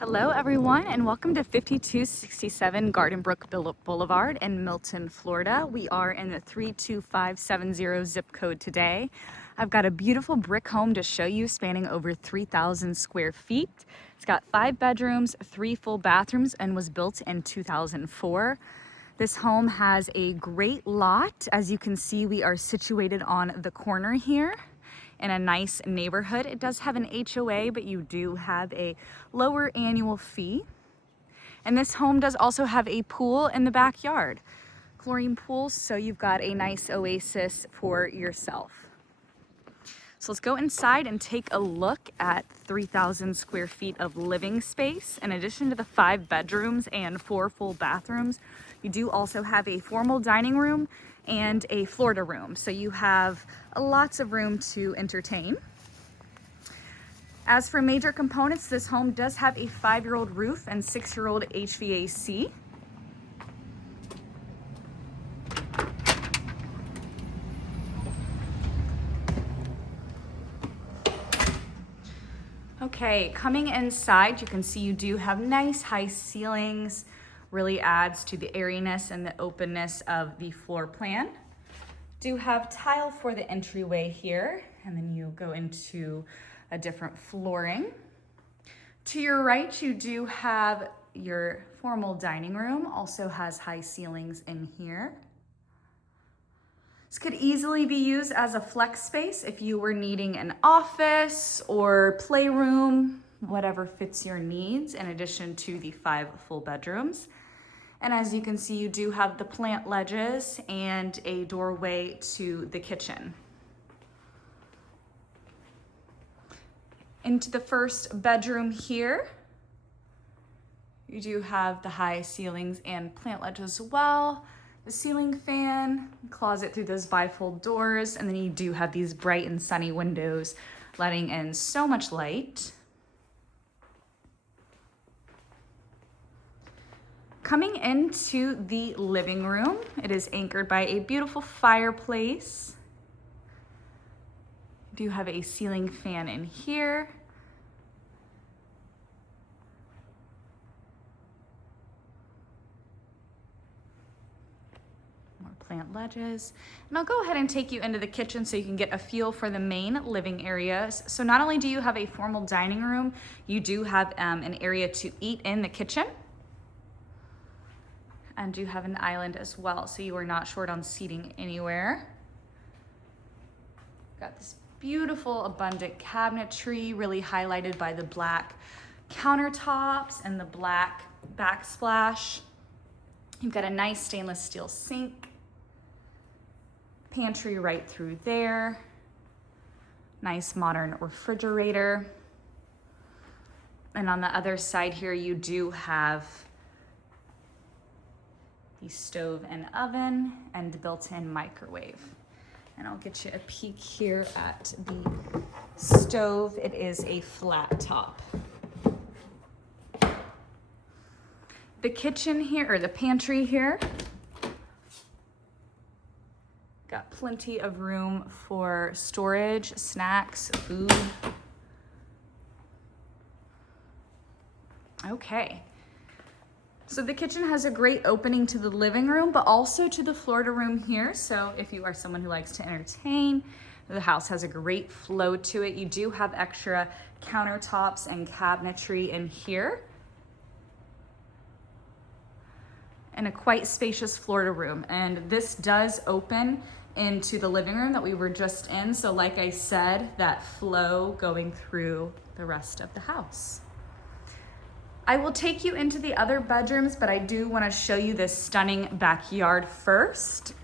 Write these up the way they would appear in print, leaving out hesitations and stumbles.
Hello everyone and welcome to 5267 Gardenbrook Boulevard in Milton, Florida. We are in the 32570 zip code today. I've got a beautiful brick home to show you spanning over 3,000 square feet. It's got 5 bedrooms, 3 full bathrooms, and was built in 2004. This home has a great lot. As you can see, we are situated on the corner here in a nice neighborhood. It does have an HOA, but you do have a lower annual fee. And this home does also have a pool in the backyard, chlorine pools, so you've got a nice oasis for yourself. So let's go inside and take a look at 3,000 square feet of living space. In addition to the 5 bedrooms and 4 full bathrooms, you do also have a formal dining room and a Florida room. So you have lots of room to entertain. As for major components, this home does have a 5-year-old roof and 6-year-old HVAC. Okay, coming inside, you can see you do have nice high ceilings. Really adds to the airiness and the openness of the floor plan. Do have tile for the entryway here, and then you go into a different flooring. To your right, you do have your formal dining room, also has high ceilings in here. This could easily be used as a flex space if you were needing an office or playroom, whatever fits your needs, in addition to the 5 full bedrooms. And as you can see, you do have the plant ledges and a doorway to the kitchen. Into the first bedroom here, you do have the high ceilings and plant ledges as well. The ceiling fan, closet through those bifold doors, and then you do have these bright and sunny windows letting in so much light. Coming into the living room, it is anchored by a beautiful fireplace. You do have a ceiling fan in here. More plant ledges. And I'll go ahead and take you into the kitchen so you can get a feel for the main living areas. So not only do you have a formal dining room, you do have an area to eat in the kitchen. And do have an island as well, so you are not short on seating anywhere. Got this beautiful, abundant cabinetry, really highlighted by the black countertops and the black backsplash. You've got a nice stainless steel sink, pantry right through there, nice modern refrigerator. And on the other side here, you do have the stove and oven and the built-in microwave. And I'll get you a peek here at the stove. It is a flat top. The kitchen here, or the pantry here, got plenty of room for storage, snacks, food. Okay. So the kitchen has a great opening to the living room, but also to the Florida room here. So if you are someone who likes to entertain, the house has a great flow to it. You do have extra countertops and cabinetry in here. And a quite spacious Florida room. And this does open into the living room that we were just in. So like I said, that flow going through the rest of the house. I will take you into the other bedrooms, but I do want to show you this stunning backyard first.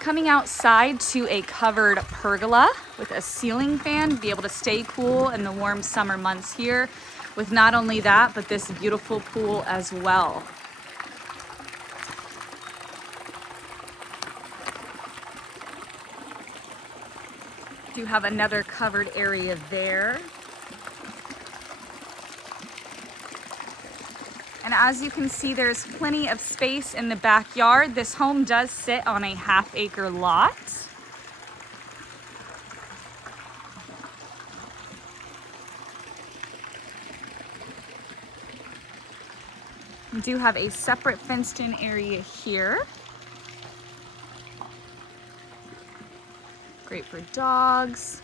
Coming outside to a covered pergola with a ceiling fan to be able to stay cool in the warm summer months here, with not only that, but this beautiful pool as well. Do have another covered area there. And as you can see, there's plenty of space in the backyard. This home does sit on a half-acre lot. We do have a separate fenced-in area here. Great for dogs.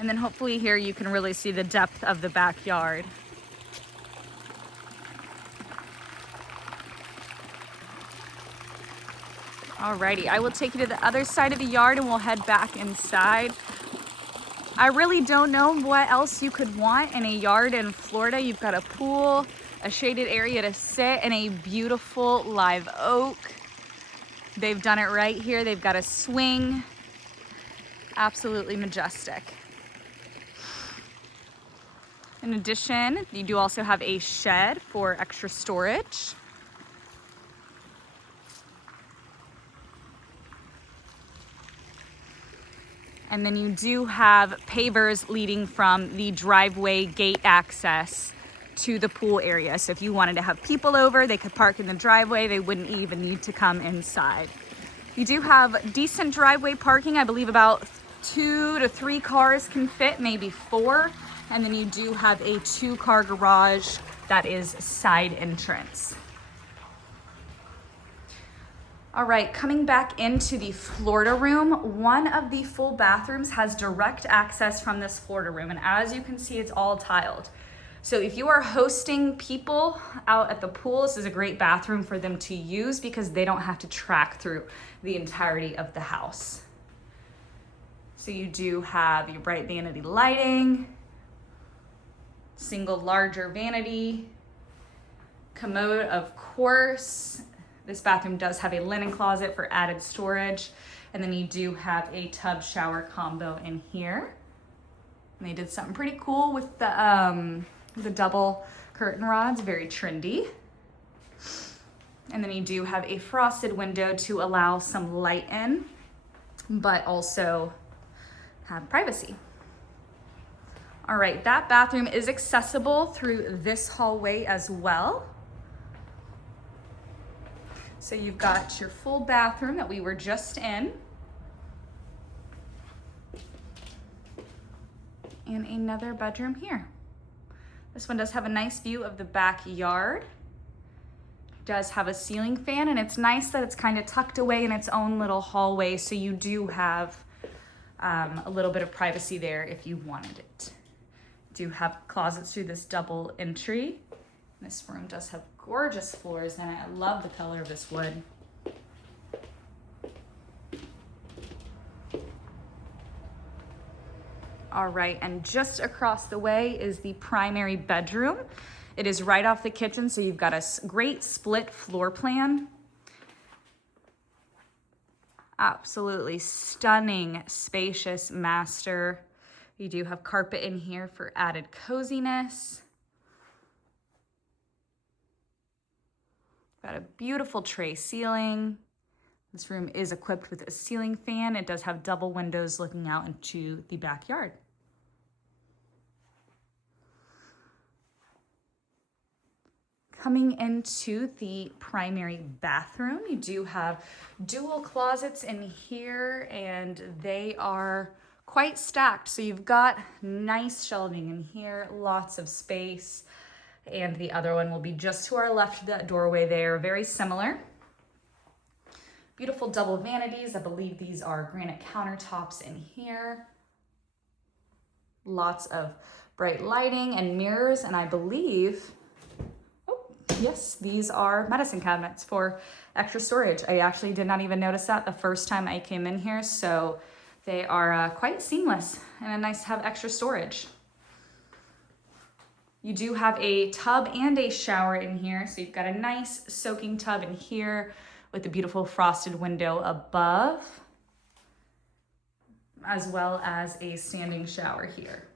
And then hopefully here you can really see the depth of the backyard. Alrighty, I will take you to the other side of the yard and we'll head back inside. I really don't know what else you could want in a yard in Florida. You've got a pool, a shaded area to sit, and a beautiful live oak. They've done it right here. They've got a swing. Absolutely majestic. In addition, you do also have a shed for extra storage. And then you do have pavers leading from the driveway gate access to the pool area. So if you wanted to have people over, they could park in the driveway. They wouldn't even need to come inside. You do have decent driveway parking. I believe about 2 to 3 cars can fit, maybe 4. And then you do have a 2-car garage that is side entrance. All right, coming back into the Florida room, one of the full bathrooms has direct access from this Florida room. And as you can see, it's all tiled. So if you are hosting people out at the pool, this is a great bathroom for them to use because they don't have to track through the entirety of the house. So you do have your bright vanity lighting, single larger vanity, commode, of course. This bathroom does have a linen closet for added storage. And then you do have a tub shower combo in here. And they did something pretty cool with the double curtain rods, very trendy. And then you do have a frosted window to allow some light in, but also have privacy. All right, that bathroom is accessible through this hallway as well. So you've got your full bathroom that we were just in. And another bedroom here. This one does have a nice view of the backyard. Does have a ceiling fan, and it's nice that it's kind of tucked away in its own little hallway, so you do have a little bit of privacy there if you wanted it. Do have closets through this double entry. This room does have gorgeous floors in it. I love the color of this wood. All right, and just across the way is the primary bedroom. It is right off the kitchen, so you've got a great split floor plan. Absolutely stunning, spacious master. You do have carpet in here for added coziness. Got a beautiful tray ceiling. This room is equipped with a ceiling fan. It does have double windows looking out into the backyard. Coming into the primary bathroom, you do have dual closets in here, and they are quite stacked. So you've got nice shelving in here, lots of space. And the other one will be just to our left, that doorway there, very similar. Beautiful double vanities. I believe these are granite countertops in here. Lots of bright lighting and mirrors, and I believe, oh, yes, these are medicine cabinets for extra storage. I actually did not even notice that the first time I came in here, so they are quite seamless and nice to have extra storage. You do have a tub and a shower in here. So you've got a nice soaking tub in here with a beautiful frosted window above, as well as a standing shower here.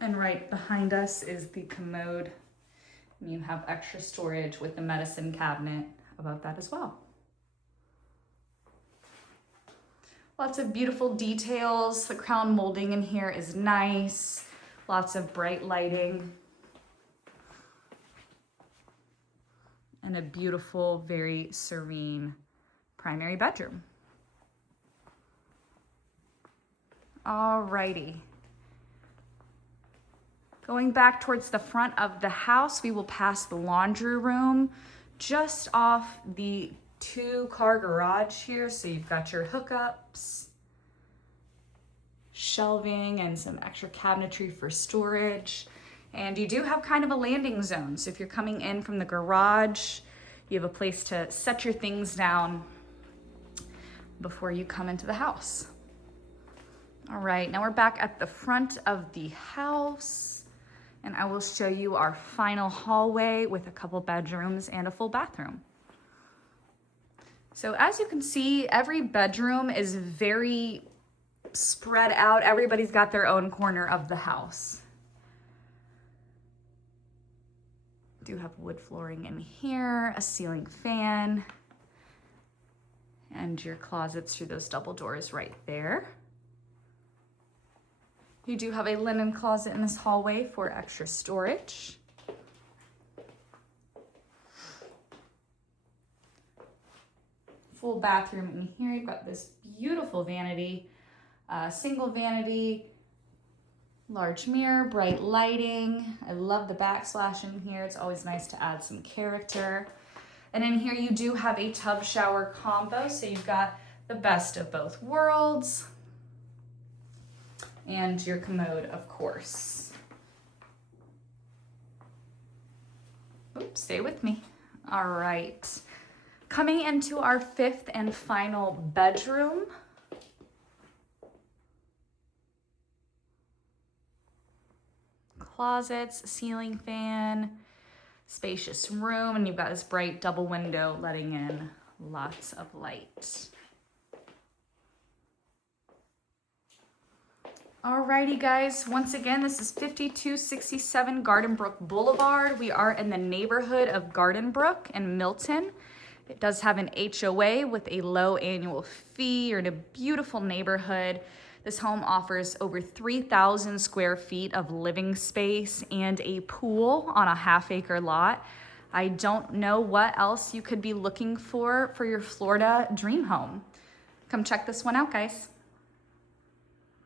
And right behind us is the commode. You have extra storage with the medicine cabinet above that as well. Lots of beautiful details. The crown molding in here is nice. Lots of bright lighting. And a beautiful, very serene primary bedroom. Alrighty. Going back towards the front of the house, we will pass the laundry room just off the 2-car garage here. So you've got your hookups, shelving, and some extra cabinetry for storage. And you do have kind of a landing zone. So if you're coming in from the garage, you have a place to set your things down before you come into the house. All right, now we're back at the front of the house. And I will show you our final hallway with a couple bedrooms and a full bathroom. So as you can see, every bedroom is very spread out. Everybody's got their own corner of the house. Do have wood flooring in here, a ceiling fan, and your closets through those double doors right there. You do have a linen closet in this hallway for extra storage. Full bathroom in here. You've got this beautiful vanity, single vanity, large mirror, bright lighting. I love the backsplash in here. It's always nice to add some character. And in here you do have a tub shower combo, so you've got the best of both worlds. And your commode, of course. Oops, stay with me. All right. Coming into our 5th and final bedroom. Closets, ceiling fan, spacious room, and you've got this bright double window letting in lots of light. Alrighty guys, once again, this is 5267 Gardenbrook Boulevard. We are in the neighborhood of Gardenbrook in Milton. It does have an HOA with a low annual fee. You're in a beautiful neighborhood. This home offers over 3,000 square feet of living space and a pool on a half-acre lot. I don't know what else you could be looking for your Florida dream home. Come check this one out, guys.